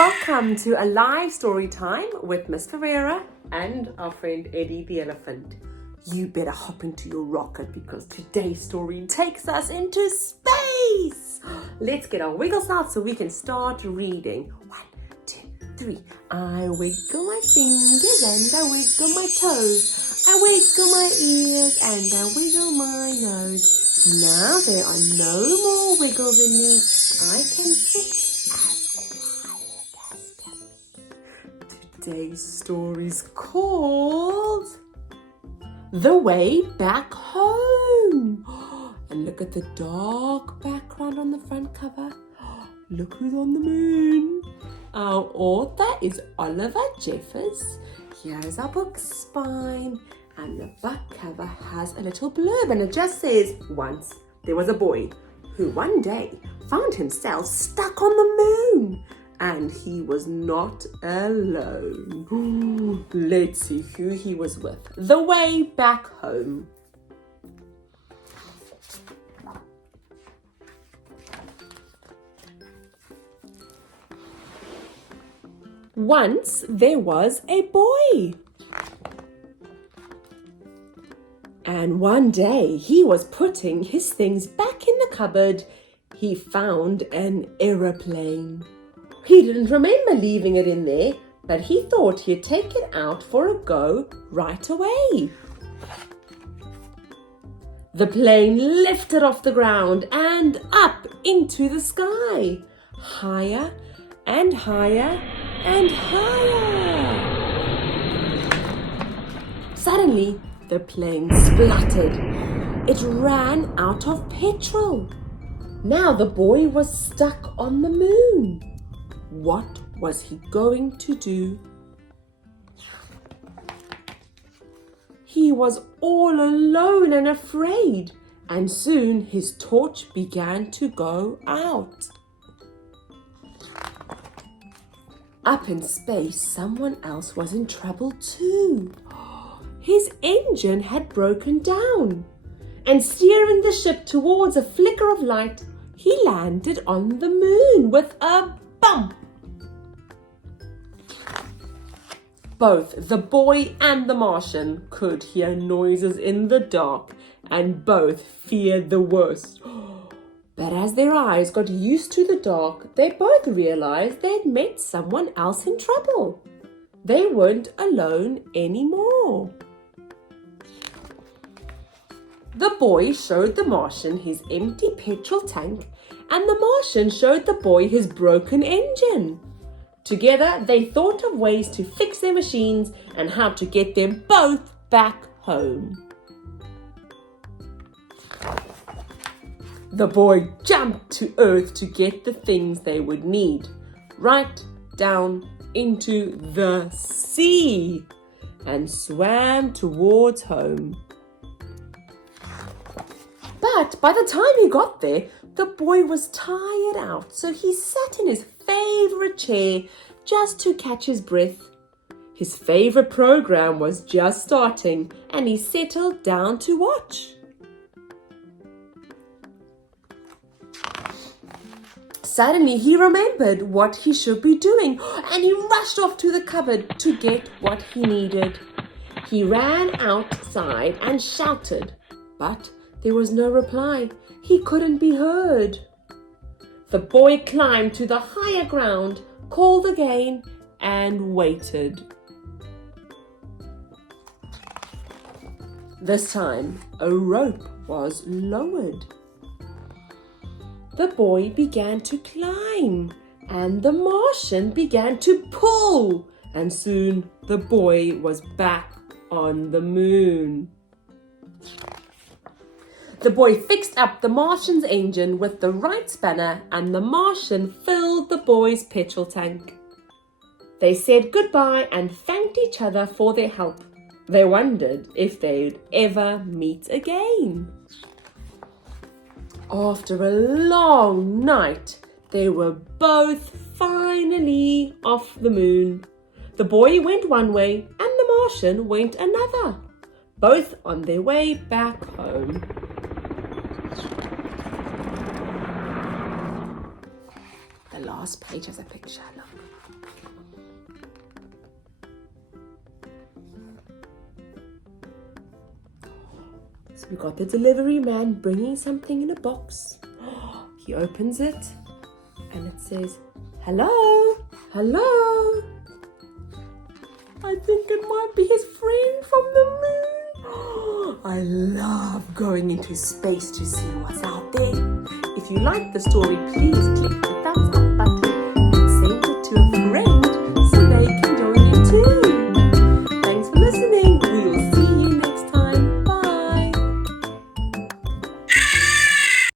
welcome to a live story time with Miss Ferreira and our friend Eddie the elephant. You better hop into your rocket because today's story takes us into space. Let's get our wiggles out so we can start reading. 1, 2, 3. I wiggle my fingers and I wiggle my toes. I wiggle my ears and I wiggle my nose. Now there are no more wiggles in me. I can sit Today's story's called The Way Back Home. And look at the dark background on the front cover. Look who's on the moon. Our author is Oliver Jeffers. Here's our book spine. And the back cover has a little blurb and it just says, once there was a boy who one day found himself stuck on the moon. And he was not alone. Let's see who he was with. The way back home. Once there was a boy. And one day he was putting his things back in the cupboard. He found an aeroplane. He didn't remember leaving it in there, but he thought he'd take it out for a go right away. The plane lifted off the ground and up into the sky, higher and higher and higher. Suddenly, the plane spluttered. It ran out of petrol. Now the boy was stuck on the moon. What was he going to do? He was all alone and afraid, and soon his torch began to go out. Up in space, someone else was in trouble too. His engine had broken down, and steering the ship towards a flicker of light, he landed on the moon with a bump. Both the boy and the Martian could hear noises in the dark, and both feared the worst. But as their eyes got used to the dark, they both realized they'd met someone else in trouble. They weren't alone anymore. The boy showed the Martian his empty petrol tank, and the Martian showed the boy his broken engine. Together, they thought of ways to fix their machines and how to get them both back home. The boy jumped to earth to get the things they would need, right down into the sea, and swam towards home. But by the time he got there, the boy was tired out, so he sat in his favorite chair just to catch his breath. His favorite program was just starting, and he settled down to watch. Suddenly he remembered what he should be doing, and he rushed off to the cupboard to get what he needed. He ran outside and shouted, but there was no reply. He couldn't be heard. The boy climbed to the higher ground, called again, and waited. This time, a rope was lowered. The boy began to climb, and the Martian began to pull, and soon the boy was back on the moon. The boy fixed up the Martian's engine with the right spanner, and the Martian filled the boy's petrol tank. They said goodbye and thanked each other for their help. They wondered if they'd ever meet again. After a long night, they were both finally off the moon. The boy went one way and the Martian went another, both on their way back home. The last page has a picture. Look. So we got the delivery man bringing something in a box. He opens it and it says, hello, hello. I think it might be his friend from the moon. I love going into space to see what's out there. If you like the story, please click